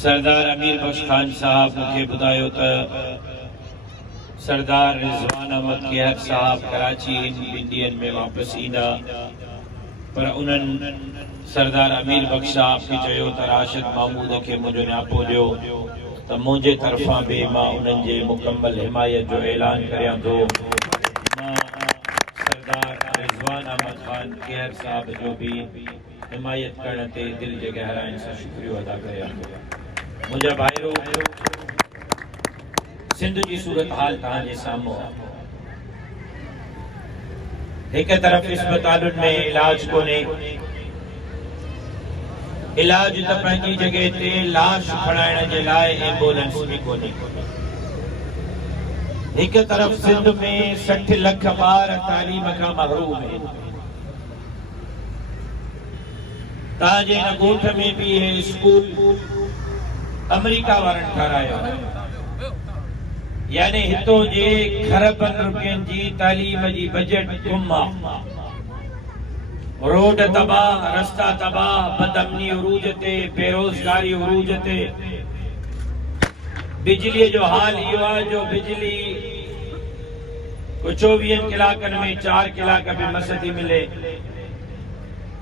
सरदार अमीर बख्श खान साहब मूंखे ॿुधायो त सरदार रिज़वान अहमद क़ैर साहब कराची इन ॾींहंनि में वापसि ईंदा, पर उन्हनि सरदार अमीर बख्श साहब खे चयो त राशिद महमूद खे मुंहिंजो न्यापो ॾियो त मुंहिंजे तरफ़ां बि मां उन्हनि जे मुकम्मल हिमायत जो ऐलान करियां थो। मां सरदार रिज़वान अहमद खान क़ैर साहब जो बि हिमायत करण ते दिलि जे गहराइनि सां शुक्रियो अदा करियां थो। मुझे भाईरो सिंध की सूरत हाल तव्हांजे साम्हूं आहे। एक तरफ अस्पतालुनि में इलाज कोने, इलाज त पंहिंजी जगह ते लाश खणाइण जे लाइ एम्बुलेंस भी कोने। एक तरफ सिंध में 60 लख ॿार तालीम खां महरूम आहिनि। तव्हांजे हिन ॻोठ में भी इहे स्कूल अमेरिका वारनि ठारायो, यानी हितों जे खरबनि रुपयनि जी तालीम जी बजट गुम आहे। रोड तबाह, रस्ता तबाह, बदअमनी उरूज ते, बेरोजगारी उरूज ते। बिजली जो हाल इहो आहे जो बिजली को 24 कलाकनि में 4 कलाक भी मस थी मिले।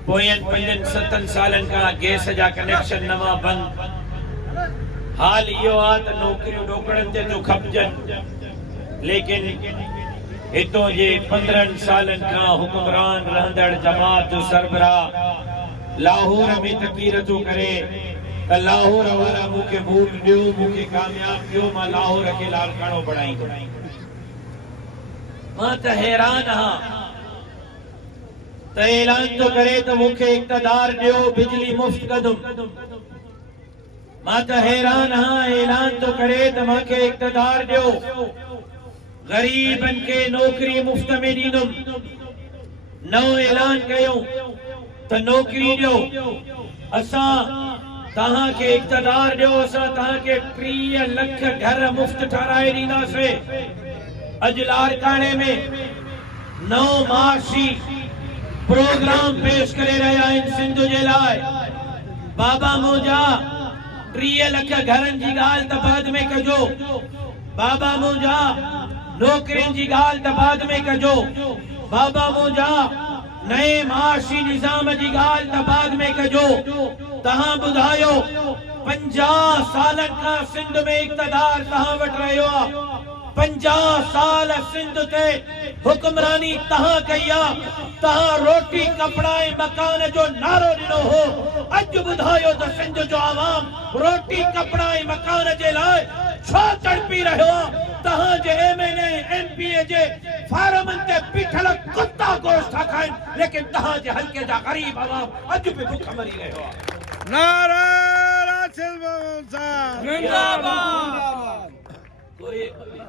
पोयनि 5-7 सालनि खां गैस जा कनेक्शन नवां बंद। हाल इहो आहे त नौकरियूं ॾोकड़नि ते तो खपजनि, लेकिन हितों जे 15 सालनि खां हुक्मरान रहंदड़ जमात जो सरबराह लाहौर में तक़रीर थो करे त लाहौर वारा मूंखे वोट ॾियो, मूंखे कामयाब कयो, मां लाहौर खे लालकाणो बणाईंदो। मां त हैरान आहियां त ऐलान थो करे त मूंखे इक़्तिदार ॾियो, बिजली मुफ़्त कंदुमि। मां त हैरान हाँ, ऐलान तो करे त मूंखे इक़्तिदार ॾियो, गरीबन के नौकरी मुफ्त में ॾींदुमि। नओं ऐलान कयो त नौकरी ॾियो, असां तव्हांखे इक़्तिदार ॾियो, असां तव्हांखे 30 लख घर मुफ्त ठाराए ॾींदासीं। अॼु लारकाणे में नओं माशी प्रोग्राम पेश करे रहिया आहिनि सिंध जे लाइ। बाबा मौजा 30 लख घरनि जी ॻाल्हि त बाद में कजो, बाबा मौजा नौकरियुनि जी ॻाल्हि त बाद में कजो, बाबा मौजा नए माशी निज़ाम जी ॻाल्हि त बाद में कजो। तव्हां ॿुधायो 50 सालनि खां सिंध में इक़्तिदार तव्हां वटि रहियो आहे। 50 साल सिंध ते हुक्मरानी तव्हां कई आहे। तव्हां रोटी कपड़ा ऐं मकान जो नारो ॾिनो हो। अॼु ॿुधायो त सिंध जो आवाम रोटी कपड़ा ऐं मकान जे लाइ छो तड़पी रहियो आहे। तव्हांजे MLA MPA जे फार्मनि ते बीठल कुत्ता गोश्त था खाइनि, लेकिन तव्हांजे हल्के जा गरीब आवाम अॼु बि भुख मरी रहियो आहे। नारा राशिद महमूद साहब जिंदाबाद। कोई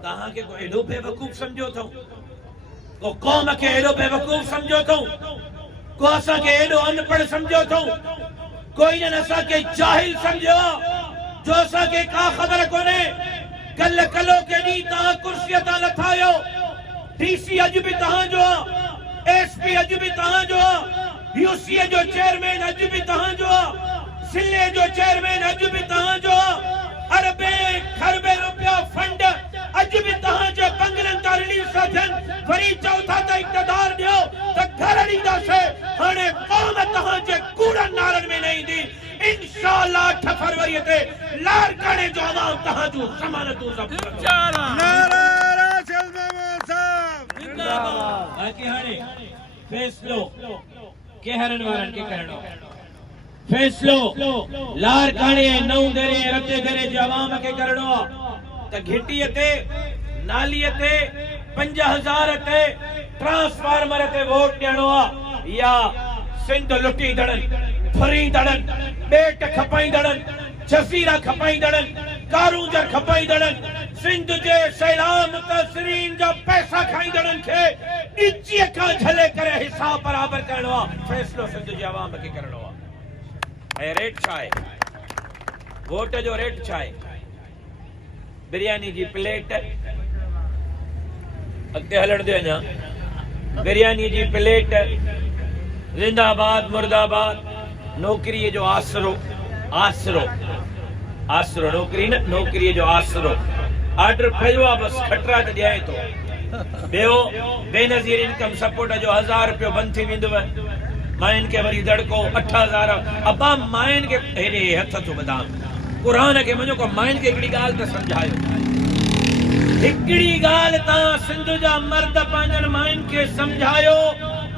तव्हांखे को एॾो बेवकूफ़ सम्झो अथऊं, को क़ौम खे एॾो बेवकूफ़ सम्झो अथऊं, को असांखे एॾो अनपढ़ सम्झो अथऊं, कोई न असांखे जाहिल सम्झो जो असांखे का ख़बर कोन्हे। कल कलो के ॾींहुं तव्हां कुर्सीअ तां लथा आहियो। DC अॼु बि तव्हांजो आहे, SP अॼु बि तव्हांजो आहे, UCA जो चेयरमैन अॼु बि तव्हांजो आहे, सिले जो चेयरमैन अॼु बि तव्हांजो आहे। अरबे खरबे रुपया फंड अॼु बि तव्हांजे बंगलनि तां रिलीज़ था थियनि। वरी चओ था त इक़्तिदार ॾियो त घर ॾींदासीं। हाणे क़ौम तव्हांजे कूड़नि नारनि में न ईंदी। इंशाअल्लाह 8 फरवरी ते लारकाणे जो आवाम तव्हांजूं ज़मानतूं सभु नारा राशिद महमूद साहब जिंदाबाद। बाक़ी हाणे फ़ैसिलो कहरनि वारनि खे करणो आहे। फैसलो लारकाणे नऊ दरे रते दरे जे आवाम खे करणो आहे त घिटीअ ते नालीअ ते 5000 ते ट्रांसफार्मर ते वोट ॾियणो आहे, या सिंध लुटींदड़नि, फरींदड़नि, ॿेट खपाईंदड़नि, जज़ीरा खपाईंदड़नि, कारूंजर खपाईंदड़नि, सिंध जे सैलाब मुतासिरीन जा पैसा खाईंदड़नि खे ॾिचीअ खां झले करे हिसाब बराबर करणो आहे। फैसलो सिंध जे आवाम खे करणो आहे। ऐं रेट छा आहे, वोट जो रेट छा आहे? बिरयानी जी प्लेट अॻिते हलण दे अञा। बिरयानी जी प्लेट, जिंदाबाद मुर्दाबाद, नौकरी जो आसरो, आसरो आसरो नौकरी न नौकरी जो आसरो ऑर्डर पयो आहे बस खटरा त ॾियां थो ॿियो बेनज़ीर इनकम सपोर्ट जो 1000 रुपयो बंद थी वेंदव माइन के वरी दड़को 8000 अबा माइन के हेरे हथ तो बदाम कुरान के मनो को माइन के हिकिड़ी ॻाल्हि त सम्झायो हिकिड़ी ॻाल्हि तव्हां सिंध जा मर्द पंहिंजनि माइन खे सम्झायो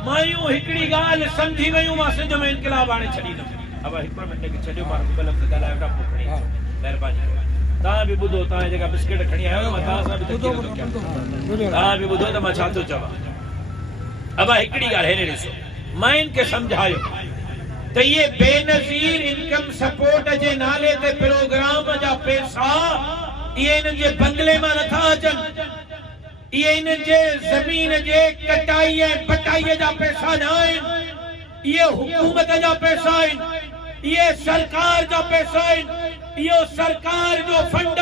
मायूं हिकिड़ी ॻाल्हि सम्झी वयूं मां सिंध में इनकलाब आणे छॾींदुमि अब हिकिड़ो मिंट खे छॾियो मां ॿ लफ़्ज़ ॻाल्हायो था पोइ खणी अचो महिरबानी तव्हां बि ॿुधो तव्हां जेका बिस्किट खणी आयो मां तव्हां सां बि तव्हां बि ॿुधो त मां छा थो चवां अब हिकिड़ी ॻाल्हि हेॾे ॾिसो माइन खे सम्झायो त ये बेनज़ीर इनकम सपोर्ट जे नाले ते प्रोग्राम जा पैसा ये इन जे बंगले में नथा अचनि ये इन जे ज़मीन जे कटाई ऐं बटाई जा पैसा न आहिनि ये हुकूमत जा पैसा आहिनि ये सरकार जा पैसा आहिनि इहो सरकार जो फंड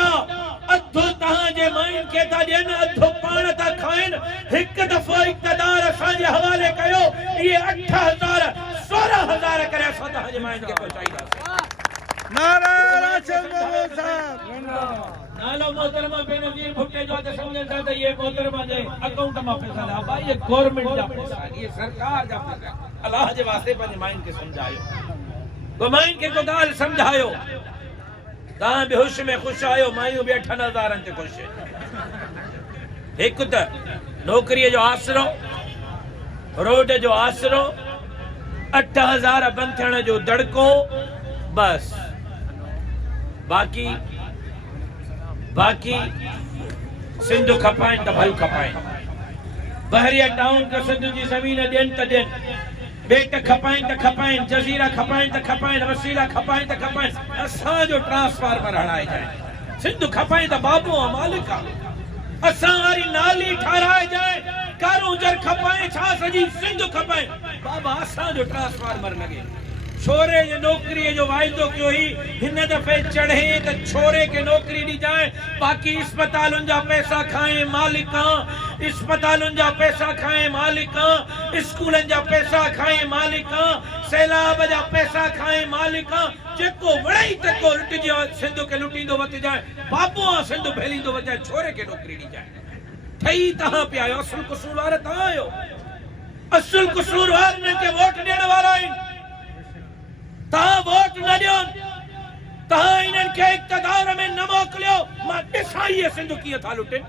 अधु तव्हां जे माइन खे था ॾियनि अधु पाण था खाइनि हिकु दफ़ो इक़्तिदार असांजे हवाले कयो इहे 8000 16000 करे असां तव्हां जे माइन खे पहुचाईंदासीं नारा राशिद महमूद साहब नालो मोहतरमा बेनज़ीर भुट्टे जो त समझन था त ये मोहतरमा जे अकाउंट में पैसा दा भाई ये गवर्नमेंट जा पैसा ये सरकार जा पैसा अल्लाह जे वास्ते पंहिंजे माइन खे समझायो तो माइन खे को ॻाल्हि समझायो तव्हां बेहोश में ख़ुशि आहियो मायूं बि 8000 ते ख़ुशि हिकु त नौकरीअ जो आसरो रोड जो आसरो 8000 बंदि थियण जो दड़को बस बाकी सिंध खपाइनि त भई खपाइनि बहरिया टाउन के सिंध जी ज़मीन ॾियनि त ॾियनि बेट खपाइनि त खपाइनि जज़ीरा खपाइनि त खपाइनि वसीला खपाइनि त खपाइनि असांजो ट्रांसफार्मर हणाइजाए सिंध खपाइनि त बाबू मालिक आहे असां वारी नाली ठाराइजाए कारूंजर खपाइनि छा सॼी सिंध खपाइनि बाबा असांजो ट्रांसफार्मर लॻे छोरे जे नौकरीअ जो वाइदो कयो ही हिन दफ़े चढ़े त छोरे के नौकरी ॾिजाए बाक़ी अस्पतालुनि जा पैसा खाए मालिक अस्पतालुनि जा पैसा खाए मालिक स्कूलनि जा पैसा खाए मालिक सैलाब जा पैसा खाए मालिक जेको वणई तेको लुटिजी सिंध खे लुटींदो वतिजाए बाबू सिंध फैलींदो वतिजाए छोरे खे नौकरी ॾिजाए ठही तव्हां पिया आहियो असुल कसूरवार तव्हां आहियो असुल कसूरवार हिननि खे वोट ॾियण वारा आहिनि तव्हां वोट न ॾियो तव्हां इन्हनि खे इक़्तिदार में न मोकिलियो मां ॾिसां इहे सिंध कीअं था लुटनि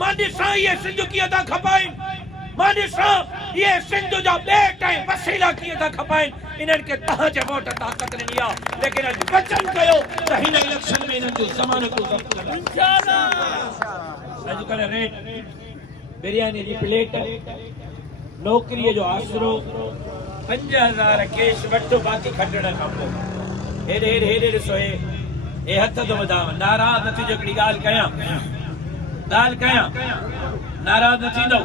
मां ॾिसां इहे सिंध कीअं था खपाइनि मां ॾिसां इहे सिंध जा ॿेट ऐं वसीला कीअं था खपाइनि इन्हनि खे तव्हांजे वोट ताक़त ॾिनी आहे लेकिन अॼु वचन कयो त हिन इलेक्शन में इन्हनि जो ज़मानत अॼुकल्ह रेट बिरयानी जी प्लेट नौकरीअ जो आसरो 5000 कैश वठो बाक़ी खटण खां पोइ हेॾे हेॾे हेॾे ॾिसो हे हथ थो वधाव नाराज़ न थी हिकिड़ी ॻाल्हि कयां नाराज़ न थींदो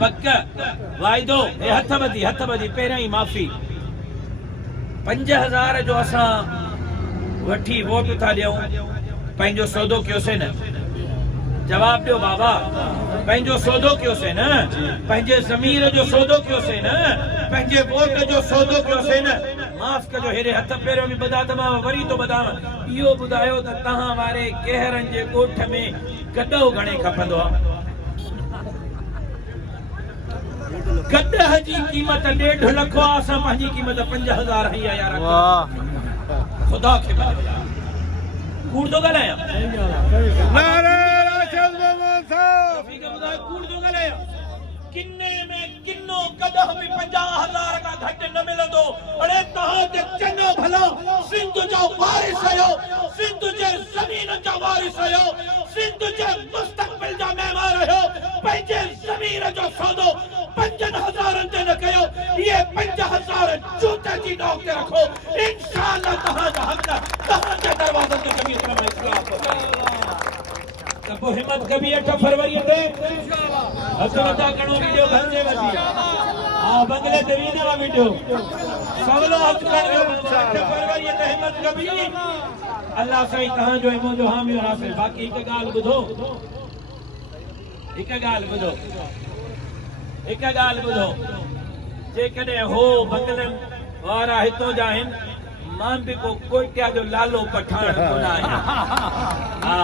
पक वाइदो हे हथ ॿधी पहिरियां ई माफ़ी 5000 जो असां वठी वोट था ॾियूं पंहिंजो सौदो कयोसीं न जवाब ॾियो बाबा पंहिंजो सौदो कयोसीं न पंहिंजे ज़मीर जो सौदो कयोसीं न पंहिंजे वोट जो सौदो कयोसीं न माफ़ कजो हेॾे हथ पेर में ॿधा त मां वरी थो ॿधां इहो ॿुधायो त तव्हां वारे कहरनि जे ॻोठ में गॾो घणे खपंदो आहे गॾह जी क़ीमत 1.5 लख आहे असां पंहिंजी क़ीमत 5000 हई आहे यार ख़ुदा खे कूड़ थो ॻाल्हायां नारा राशिद महमूद साहब कूड़ थो ॻाल्हायां किन्ने में किन्नो कदह भी 50000 का घट न मिलंदो अरे तहां के चङो भलो सिंध जो वारिस आयो सिंध जे ज़मीन जा वारिस आयो सिंध जे मुस्तक़बिल जा मेहमान आयो पंहिंजे ज़मीन जो सौदो 5000 ते न कयो ये 5000 जूते जी नोक ते रखो इंशाअल्लाह तहां जा हक तहां जे दरवाज़े ते कभी इस्लाम पहुंचाई तब हिम्मत कभी 8 फरवरी ते असरता कणो वीडियो घर जे वसी आ बंगले ते वीडियो वीडियो सवलो हक कणो 8 फरवरी ते हिम्मत कभी अल्लाह साईं तहां जो मो जो हामी हासिल बाकी एक गाल बुधो जे कदे हो बंगले वारा हितो जा आहिनि मां बि को कोटिया जो लालो पठाण कोन आहियां। हा